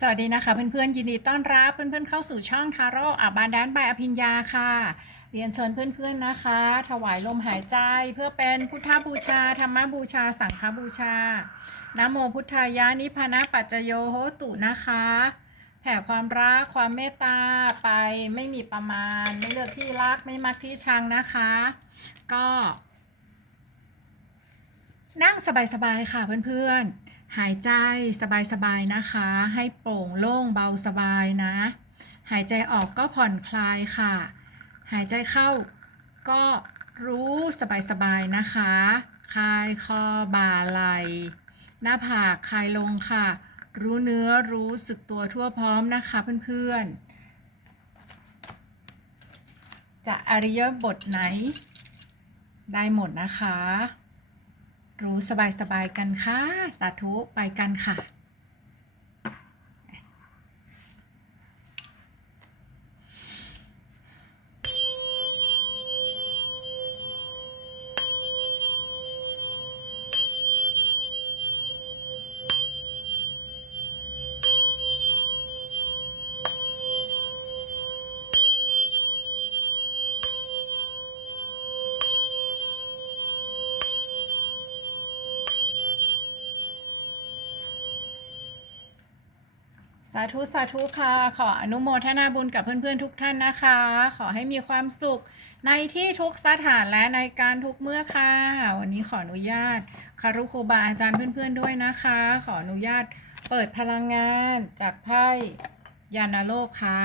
สวัสดีนะคะเพื่อนๆยินดีต้อนรับเพื่อนๆเข้าสู่ช่องทาโร่อาบานแดนบายอภิญญาค่ะ เรียนเชิญเพื่อนๆนะคะ ถวายลมหายใจเพื่อเป็นพุทธบูชาธรรมบูชา สังฆบูชานะโมพุทธายานิพานะปัจจโยโหตุนะคะ แผ่ความรักความเมตตาไปไม่มีประมาณ ไม่เลือกที่รักไม่มักที่ชังนะคะ ก็ นั่งสบายๆค่ะเพื่อนๆ หายใจสบายๆนะคะ ให้โปร่งโล่งเบาสบายนะ หายใจออกก็ผ่อนคลายค่ะ หายใจเข้าก็รู้สบายๆนะคะ คลายคอบ่าไหลหน้าผากคลายลงค่ะ รู้เนื้อรู้สึกตัวทั่วพร้อมนะคะเพื่อนๆ จะอริยบทไหน ได้หมดนะคะ รู้สบายๆกันค่ะ สาธุไปกันค่ะ สาธุ สาธุค่ะ ขออนุโมทนาบุญกับเพื่อนๆทุกท่านนะคะ ขอให้มีความสุขในที่ทุกสถานและในการทุกเมื่อค่ะ วันนี้ขออนุญาตคารุครูบาอาจารย์เพื่อนๆด้วยนะคะ ขออนุญาตเปิดพลังงานจากไพ่ยานาโลกค่ะ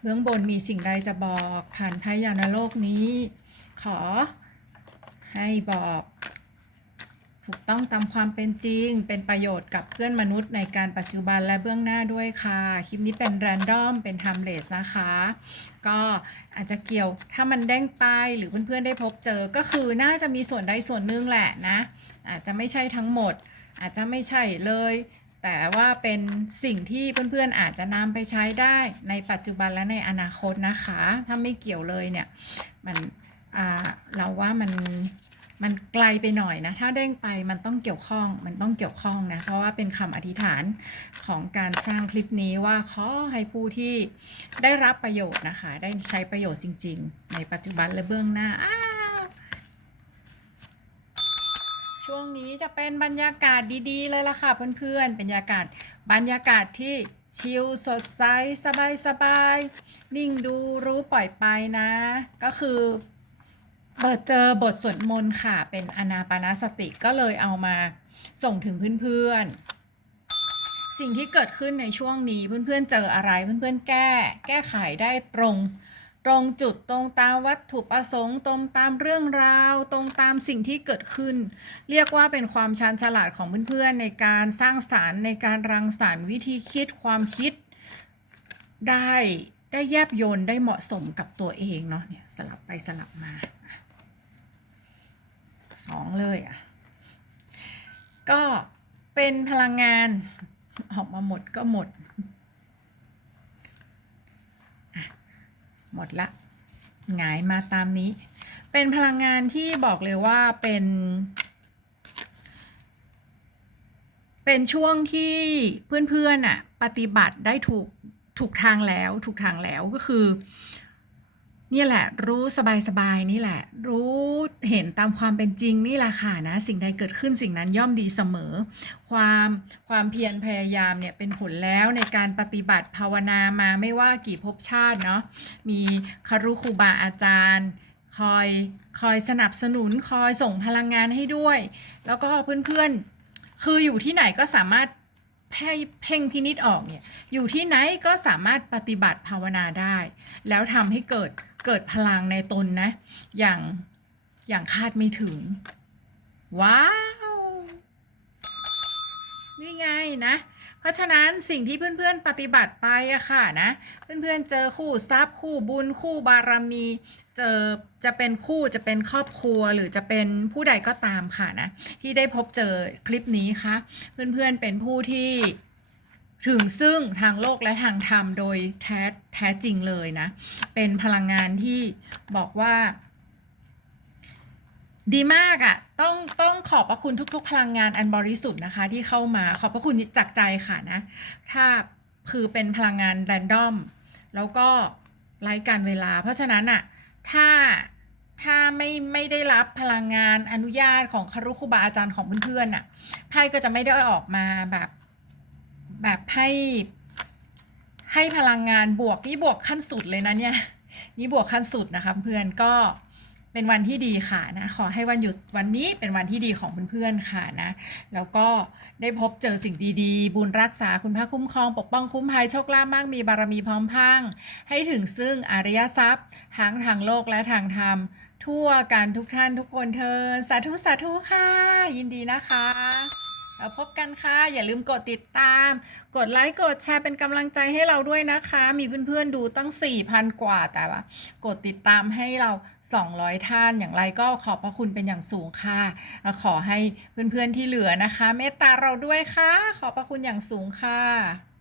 เบื้องบนมีสิ่งใดจะบอกผ่านไพ่ยานาโลกนี้ ขอให้บอก ถูกต้องตามความเป็นจริง เป็นประโยชน์กับเพื่อนมนุษย์ในการปัจจุบันและเบื้องหน้าด้วยค่ะ คลิปนี้เป็นแรนดอมเป็น timeless นะคะ ก็อาจจะเกี่ยวถ้ามันเด้งไปหรือเพื่อนๆได้พบเจอก็คือน่าจะมีส่วนใดส่วนหนึ่งแหละนะ อาจจะไม่ใช่ทั้งหมด อาจจะไม่ใช่เลย แต่ว่าเป็นสิ่งที่เพื่อนๆอาจจะนำไปใช้ได้ในปัจจุบันและในอนาคตนะคะ ถ้าไม่เกี่ยวเลยเนี่ยมันเราว่ามัน มันไกลไปหน่อยนะ ถ้าเด้งไปมันต้องเกี่ยวข้อง มันต้องเกี่ยวข้องนะ เพราะว่าเป็นคำอธิษฐานของการสร้างคลิปนี้ว่าขอให้ผู้ที่ได้รับประโยชน์นะคะ ได้ใช้ประโยชน์จริง ๆ ในปัจจุบันและเบื้องหน้าอ้าวช่วงนี้จะเป็นบรรยากาศดีๆ เลยล่ะค่ะเพื่อนๆบรรยากาศบรรยากาศที่ชิลสดใสสบายๆนิ่งดูรู้ปล่อยไปนะ ก็คือ เปิดเจอบทสวดมนต์ค่ะ เป็นอนาปานสติก็เลยเอามาส่งถึงเพื่อนๆ สิ่งที่เกิดขึ้นในช่วงนี้เพื่อนๆเจออะไรเพื่อนๆแก้ แก้ไขได้ตรง ตรงจุดตรงตามวัตถุประสงค์ ตรงตามเรื่องราว ตรงตามสิ่งที่เกิดขึ้น เรียกว่าเป็นความชาญฉลาดของเพื่อนๆ ในการสร้างสารรค์ในการรังสรรค์วิธีคิดความคิดได้ได้แยบยนต์ได้เหมาะสมกับตัวเองเนาะเนี่ยสลับไปสลับมา สองเลยอะ ก็เป็นพลังงานออกมาหมดก็หมด หมดละหงายมาตามนี้ เป็นพลังงานที่บอกเลยว่าเป็น เป็นช่วงที่เพื่อนๆอะ ปฏิบัติได้ถูกถูกทางแล้ว ถูกทางแล้วก็คือ นี่แหละ รู้สบายๆนี่แหละ รู้เห็นตามความเป็นจริงนี่แหละค่ะนะ สิ่งใดเกิดขึ้นสิ่งนั้นย่อมดีเสมอ ความความเพียรพยายามเนี่ยเป็นผลแล้วในการปฏิบัติภาวนามาไม่ว่ากี่ภพชาติเนาะมีคารุครูบาอาจารย์คอยคอยสนับสนุนคอยส่งพลังงานให้ด้วย แล้วก็เพื่อนๆ คืออยู่ที่ไหนก็สามารถเพ่เพ่งพินิษออกเนี่ยอยู่ที่ไหนก็สามารถปฏิบัติภาวนาได้ แล้วทำให้เกิด เกิดพลังในตนนะ อย่างอย่างคาดไม่ถึง ว้าว นี่ไงนะ เพราะฉะนั้นสิ่งที่เพื่อนๆปฏิบัติไปอะค่ะนะ เพื่อนๆเจอคู่ทรัพย์คู่บุญคู่บารมี เจอจะเป็นคู่จะเป็นครอบครัวหรือจะเป็นผู้ใดก็ตามค่ะนะ ที่ได้พบเจอคลิปนี้ค่ะ เพื่อนๆเป็นผู้ที่ ถึงซึ่งทางโลกและทางธรรมโดยแท้แท้จริงเลยนะ เป็นพลังงานที่บอกว่า ดีมากอะ่ะ ต้องต้องขอบพระคุณทุก ๆ พลังงานอันบริสุทธิ์นะคะ ที่เข้ามาขอบพระคุณจากใจค่ะนะ ถ้าคือเป็นพลังงานแรนดอม แล้วก็ไร้การเวลา เพราะฉะนั้นอะ่ะ ถ้าถ้าไม่ไม่ได้รับพลังงานอนุญาตของคารุครูบาอาจารย์ของเพื่อนๆน่ะไพ่ก็จะไม่ได้ออกมาแบบ แบบให้ให้พลังงานบวกนี่บวกขั้นสุดเลยนะเนี่ยนี่บวกขั้นสุดนะคะเพื่อนก็เป็นวันที่ดีค่ะนะขอให้วันหยุดวันนี้เป็นวันที่ดีของเพื่อนๆค่ะนะแล้วก็ได้พบเจอสิ่งดีๆ บุญรักษาคุณพระคุ้มครองปกป้องคุ้มภัยโชคลาภมากมีบารมีพร้อมพังให้ถึงซึ่งอริยทรัพย์ทั้งทางโลกและทางธรรม ทั่วกันทุกท่านทุกคนเทินสาธุสาธุค่ะ ยินดีนะคะ แล้วพบกันค่ะ อย่าลืมกดติดตาม กดไลค์กดแชร์เป็นกำลังใจให้เราด้วยนะคะ มีเพื่อนๆดูตั้ง 4,000 กว่าแต่ว่ากดติดตามให้เรา 200 ท่านอย่างไรก็ขอบพระคุณเป็นอย่างสูงค่ะ ขอให้เพื่อนๆที่เหลือนะคะ เมตตาเราด้วยค่ะ ขอบพระคุณอย่างสูงค่ะ